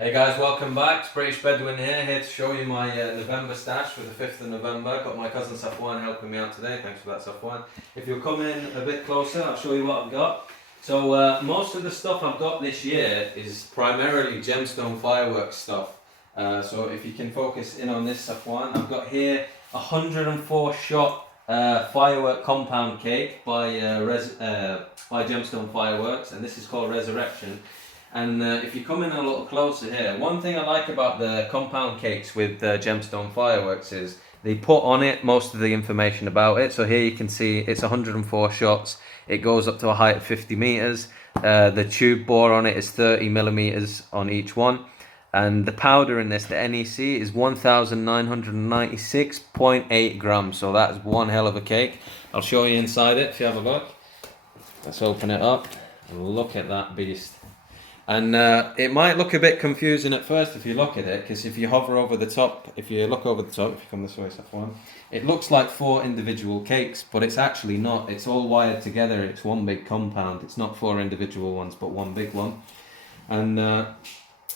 Hey guys, welcome back. It's British Bedouin here to show you my November stash for the 5th of November. Got my cousin Safwan helping me out today. Thanks for that, Safwan. If you'll come in a bit closer, I'll show you what I've got. So most of the stuff I've got this year is primarily Gemstone Fireworks stuff. So if you can focus in on this, Safwan, I've got here a 104 shot firework compound cake by Gemstone Fireworks, and this is called Resurrection. And if you come in a little closer here, one thing I like about the compound cakes with Gemstone Fireworks is they put on it most of the information about it. So here you can see it's 104 shots. It goes up to a height of 50 meters. The tube bore on it is 30 millimeters on each one. And the powder in this, the NEC, is 1,996.8 grams. So that's one hell of a cake. I'll show you inside it if you have a look. Let's open it up and look at that beast. And it might look a bit confusing at first if you look at it, because if you hover over the top, if you look over the top, if you come this way, Safwan, it looks like 4 individual cakes, but it's actually not. It's all wired together. It's one big compound. It's not 4 individual ones, but one big one. And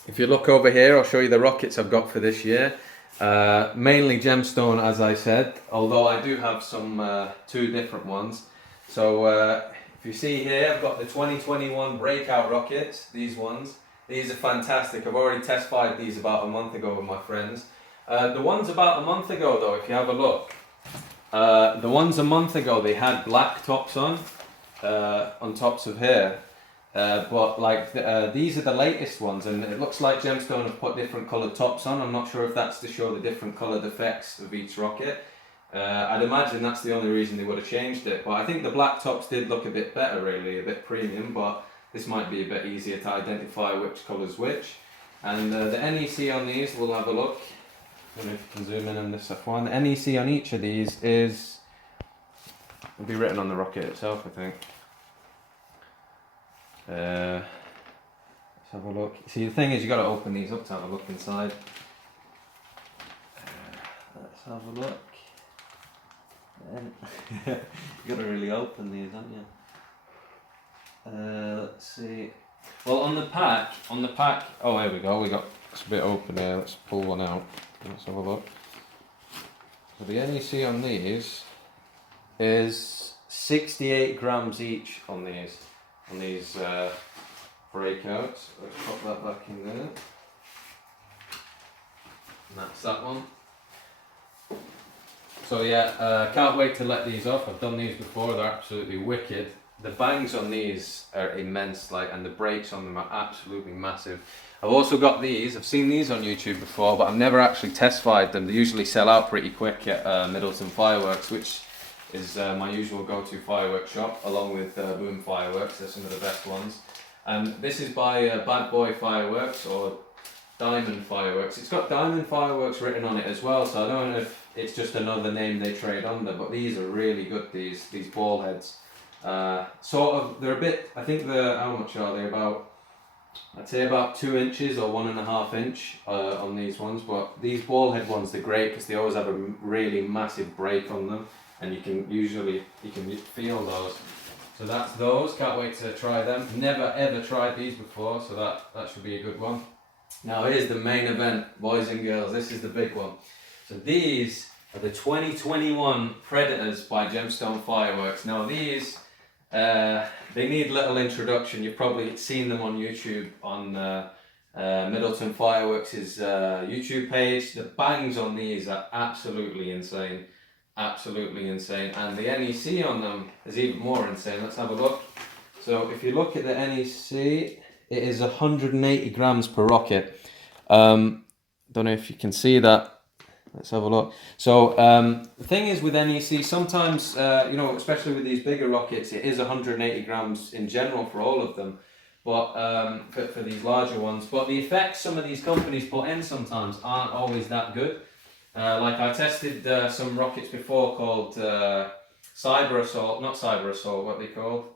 if you look over here, I'll show you the rockets I've got for this year. Mainly gemstone, as I said, although I do have some 2 different ones. So if you see here, I've got the 2021 Breakout rockets, these ones. These are fantastic. I've already test fired these about a month ago with my friends. The ones about a month ago though, if you have a look, the ones a month ago, they had black tops on tops of here. But like these are the latest ones, and it looks like Gemstone have put different coloured tops on. I'm not sure if that's to show the different coloured effects of each rocket. I'd imagine that's the only reason they would have changed it, but I think the black tops did look a bit better, really, a bit premium, but this might be a bit easier to identify which colour's which. And the NEC on these, we'll have a look. I don't know if you can zoom in on this stuff one. The NEC on each of these is, it'll be written on the rocket itself, I think. Let's have a look. See, the thing is, you got to open these up to have a look inside. Let's have a look. You gotta really open these, haven't you? Let's see. Well, on the pack, oh, here we go. We got it's a bit open here. Let's pull one out. Let's have a look. So the NEC on these is 68 grams each on these breakouts. Let's pop that back in there. And that's that one. So yeah, can't wait to let these off. I've done these before, they're absolutely wicked. The bangs on these are immense, and the brakes on them are absolutely massive. I've also got these, I've seen these on YouTube before, but I've never actually test fired them. They usually sell out pretty quick at Middleton Fireworks, which is my usual go-to fireworks shop, along with Boom Fireworks. They're some of the best ones. And this is by Bad Boy Fireworks, or Diamond Fireworks. It's got Diamond Fireworks written on it as well, so I don't know if it's just another name they trade under, but these are really good, these ball heads. Sort of, they're a bit, I think how much are they? I'd say about 2 inches or 1.5 inch on these ones, but these ball head ones, they're great because they always have a really massive break on them, and you can feel those. So that's those, can't wait to try them. Never ever tried these before, so that should be a good one. Now here's the main event, boys and girls, this is the big one. So these are the 2021 Predators by Gemstone Fireworks. Now these, they need little introduction. You've probably seen them on YouTube, on Middleton Fireworks' YouTube page. The bangs on these are absolutely insane. Absolutely insane. And the NEC on them is even more insane. Let's have a look. So if you look at the NEC, it is 180 grams per rocket. Don't know if you can see that. Let's have a look. So the thing is with NEC, sometimes, especially with these bigger rockets, it is 180 grams in general for all of them, but for these larger ones. But the effects some of these companies put in sometimes aren't always that good. Like I tested some rockets before called Cyber Assault, not Cyber Assault, what they called.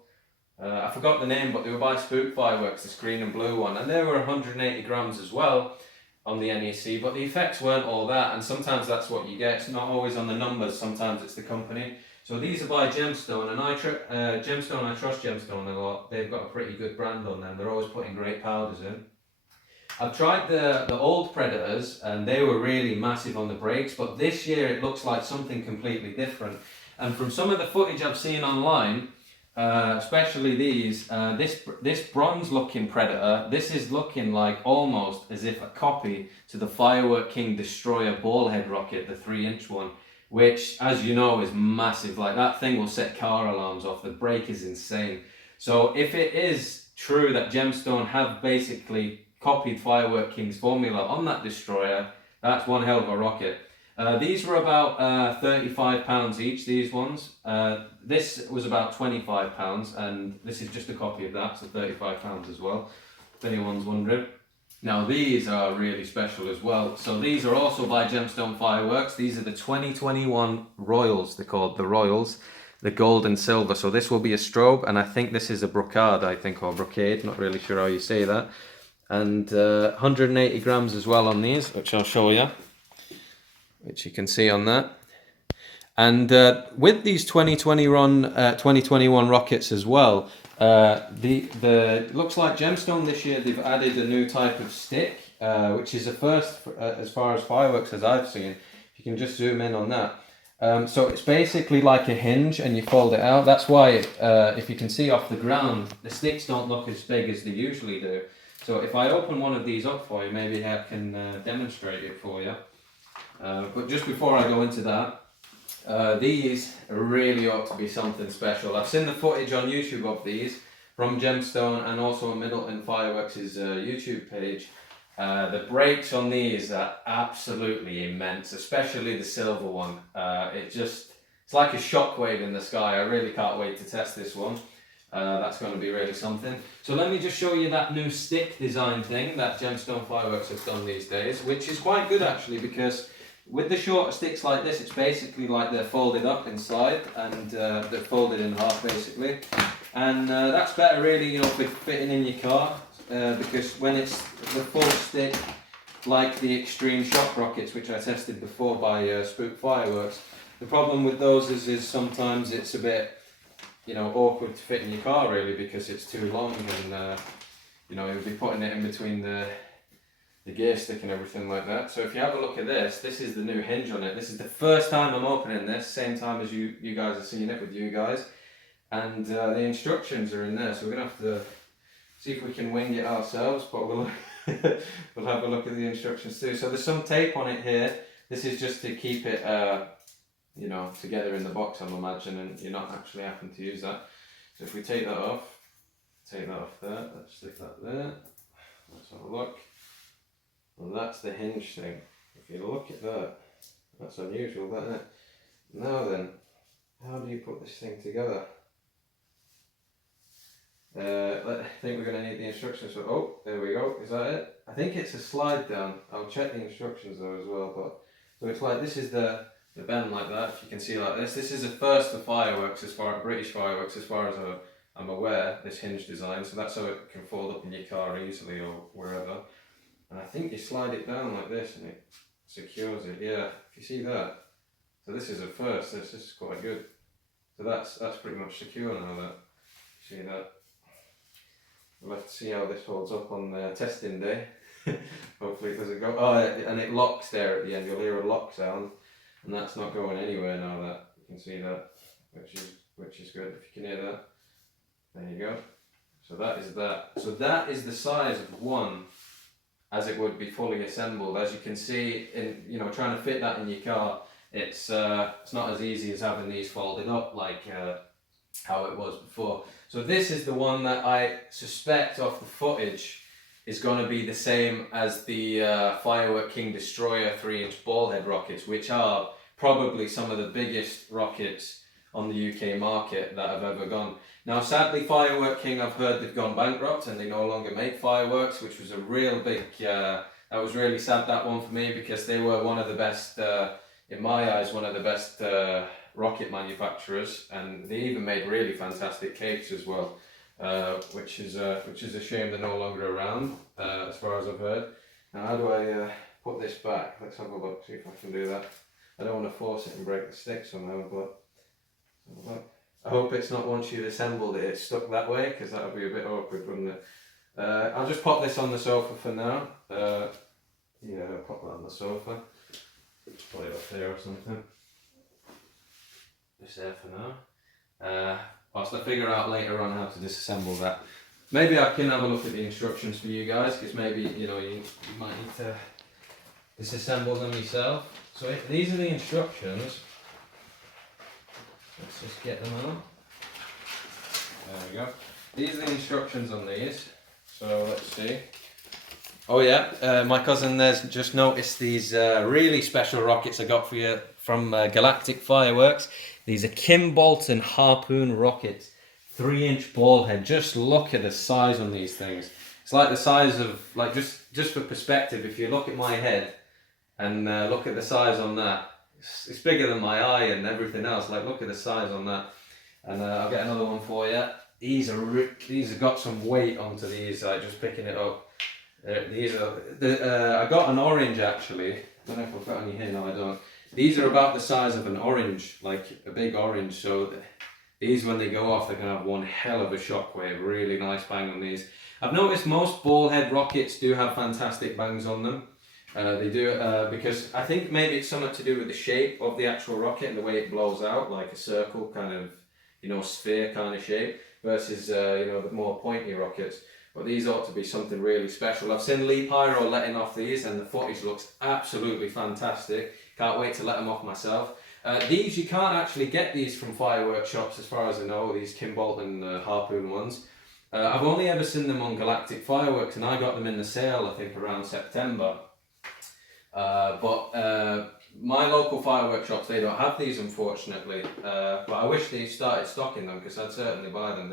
I forgot the name, but they were by Spook Fireworks, this green and blue one, and they were 180 grams as well on the NEC, but the effects weren't all that, and sometimes that's what you get. It's not always on the numbers, sometimes it's the company. So these are by Gemstone, and I trust Gemstone a lot. They've got a pretty good brand on them. They're always putting great powders in. I've tried the old Predators and they were really massive on the brakes, but this year it looks like something completely different. And from some of the footage I've seen online, especially these, this bronze looking Predator, this is looking like almost as if a copy to the Firework King Destroyer ballhead rocket, the 3-inch one, which, as you know, is massive. Like, that thing will set car alarms off. The brake is insane. So if it is true that Gemstone have basically copied Firework King's formula on that destroyer, that's one hell of a rocket. These were about £35 each, these ones. This was about £25, and this is just a copy of that, so £35 as well, if anyone's wondering. Now these are really special as well. So these are also by Gemstone Fireworks. These are the 2021 Royals, they're called the Royals, the gold and silver. So this will be a strobe, and I think this is a brocade, I think, or brocade, not really sure how you say that. And 180 grams as well on these, which I'll show you, which you can see on that. And with these 2021 rockets as well, looks like Gemstone this year they've added a new type of stick, which is a first as far as fireworks as I've seen. If you can just zoom in on that. So it's basically like a hinge, and you fold it out. That's why, if you can see off the ground, the sticks don't look as big as they usually do. So if I open one of these up for you, maybe I can demonstrate it for you. But just before I go into that, these really ought to be something special. I've seen the footage on YouTube of these from Gemstone and also on Middleton Fireworks' YouTube page. The brakes on these are absolutely immense, especially the silver one. It's like a shockwave in the sky. I really can't wait to test this one. That's going to be really something. So let me just show you that new stick design thing that Gemstone Fireworks have done these days, which is quite good actually, because with the shorter sticks like this, it's basically like they're folded up inside, and they're folded in half basically. And that's better really, you know, for fitting in your car, because when it's the full stick, like the Extreme Shock rockets, which I tested before by Spook Fireworks, the problem with those is sometimes it's a bit, you know, awkward to fit in your car really, because it's too long, and you know, you'll be putting it in between the gear stick and everything like that. So if you have a look at this, this is the new hinge on it. This is the first time I'm opening this, same time as you guys are seeing it with you guys. And the instructions are in there, so we're going to have to see if we can wing it ourselves, but we'll, we'll have a look at the instructions too. So there's some tape on it here. This is just to keep it, you know, together in the box, I'm imagining. You're not actually having to use that. So if we take that off there, let's stick that there. Let's have a look. Well, that's the hinge thing. If you look at that, that's unusual, isn't it? Now then, how do you put this thing together? I think we're going to need the instructions. So, oh, there we go. Is that it? I think it's a slide down. I'll check the instructions though as well. But so it's like, this is the bend like that. If you can see like this. This is a first for fireworks, as far as British fireworks, as far as I'm aware. This hinge design. So that's how it can fold up in your car easily or wherever. And I think you slide it down like this and it secures it. Yeah, if you see that. So this is a first. This is quite good. So that's pretty much secure now. That see that. We'll have to see how this holds up on the testing day. Hopefully it doesn't go. Oh, and it locks there at the end. You'll hear a lock sound, and that's not going anywhere now. That you can see that, which is good. If you can hear that, there you go. So that is that. So that is the size of one, as it would be fully assembled. As you can see, in trying to fit that in your car, it's not as easy as having these folded up like how it was before. So this is the one that I suspect off the footage is going to be the same as the Firework King Destroyer 3-inch ballhead rockets, which are probably some of the biggest rockets on the UK market that have ever gone. Now sadly, Firework King, I've heard they've gone bankrupt and they no longer make fireworks, which was a real big, that was really sad, that one for me, because they were one of the best, in my eyes, one of the best rocket manufacturers, and they even made really fantastic capes as well, which is a shame they're no longer around, as far as I've heard. Now how do I put this back? Let's have a look, see if I can do that. I don't want to force it and break the stick somehow, but I hope it's not, once you've assembled it, it's stuck that way, because that would be a bit awkward, wouldn't it? I'll just pop this on the sofa for now. Yeah, I'll pop that on the sofa. Put it up there or something. Just there for now. Whilst I figure out later on how to disassemble that. Maybe I can have a look at the instructions for you guys, because maybe you might need to disassemble them yourself. So these are the instructions. Let's just get them out. There we go. These are the instructions on these. So let's see. Oh yeah, my cousin there's just noticed these really special rockets I got for you from Galactic Fireworks. These are KimBolton Harpoon rockets, 3-inch ball head. Just look at the size on these things. It's like the size of, like just for perspective, if you look at my head and look at the size on that, it's bigger than my eye and everything else. Like look at the size on that. And I'll get another one for you. These have got some weight onto these. Like just picking it up. These are I got an orange actually. I don't know if I've got any here. No, I don't. These are about the size of an orange, like a big orange. So these, when they go off, they're gonna have one hell of a shockwave. Really nice bang on these. I've noticed most ball head rockets do have fantastic bangs on them. They do because I think maybe it's something to do with the shape of the actual rocket and the way it blows out, like a circle kind of, sphere kind of shape, versus the more pointy rockets. But these ought to be something really special. I've seen Lee Pyro letting off these and the footage looks absolutely fantastic. Can't wait to let them off myself. These, you can't actually get these from fireworks shops as far as I know, these KimBolton Harpoon ones. I've only ever seen them on Galactic Fireworks, and I got them in the sale I think around September. But my local fireworks shops, they don't have these unfortunately. But I wish they started stocking them, because I'd certainly buy them.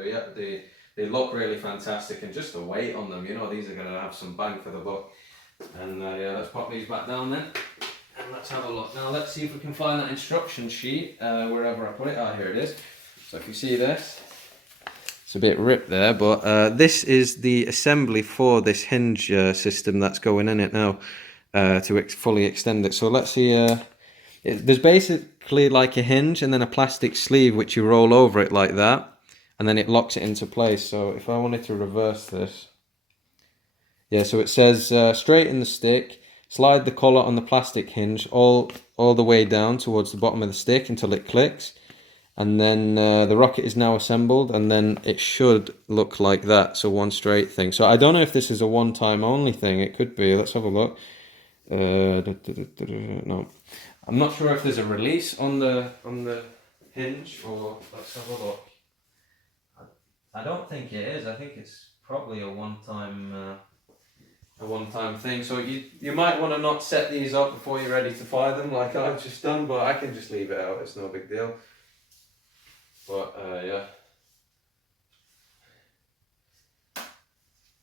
They look really fantastic, and just the weight on them, these are going to have some bang for the buck. And yeah, let's pop these back down then, and let's have a look. Now let's see if we can find that instruction sheet wherever I put it. Here it is. So if you see this, it's a bit ripped there, but this is the assembly for this hinge system that's going in it now to fully extend it. So let's see. There's basically like a hinge and then a plastic sleeve which you roll over it like that. And then it locks it into place. So if I wanted to reverse this, yeah, so it says straighten the stick, slide the collar on the plastic hinge all the way down towards the bottom of the stick until it clicks, and then the rocket is now assembled, and then it should look like that. So one straight thing. So I don't know if this is a one-time only thing. It could be. Let's have a look. No, I'm not sure if there's a release on the hinge, or let's have a look. I don't think it is. I think it's probably a one-time thing. So you might want to not set these up before you're ready to fire them, like I've just done. But I can just leave it out. It's no big deal. But yeah.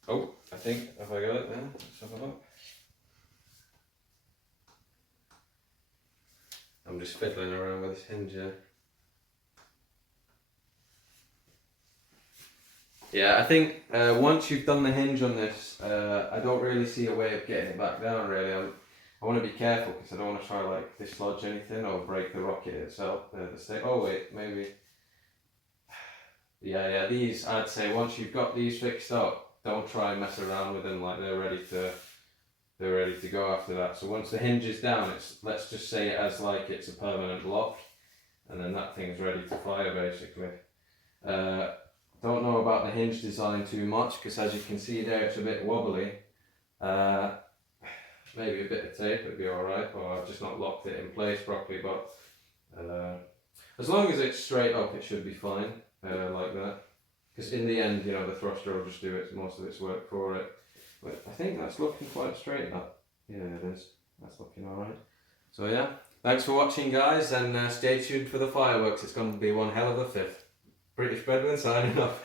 Oh, I think have I got it there? Let's have a look. I'm just fiddling around with this hinge here. Yeah, I think once you've done the hinge on this, I don't really see a way of getting it back down really. I want to be careful because I don't want to try like dislodge anything or break the rocket itself. The stick. Oh wait, maybe. Yeah, these, I'd say once you've got these fixed up, don't try and mess around with them, like they're ready to go after that. So once the hinge is down, let's just say it as like it's a permanent lock, and then that thing's ready to fire basically. Don't know about the hinge design too much, because as you can see there, it's a bit wobbly. Maybe a bit of tape would be alright, or I've just not locked it in place properly, but as long as it's straight up, it should be fine, like that. Because in the end, the thruster will just do most of its work for it. But I think that's looking quite straight, that. Yeah, it is. That's looking alright. So yeah, thanks for watching guys, and stay tuned for the fireworks. It's going to be one hell of a fifth. British Bedouin signing off.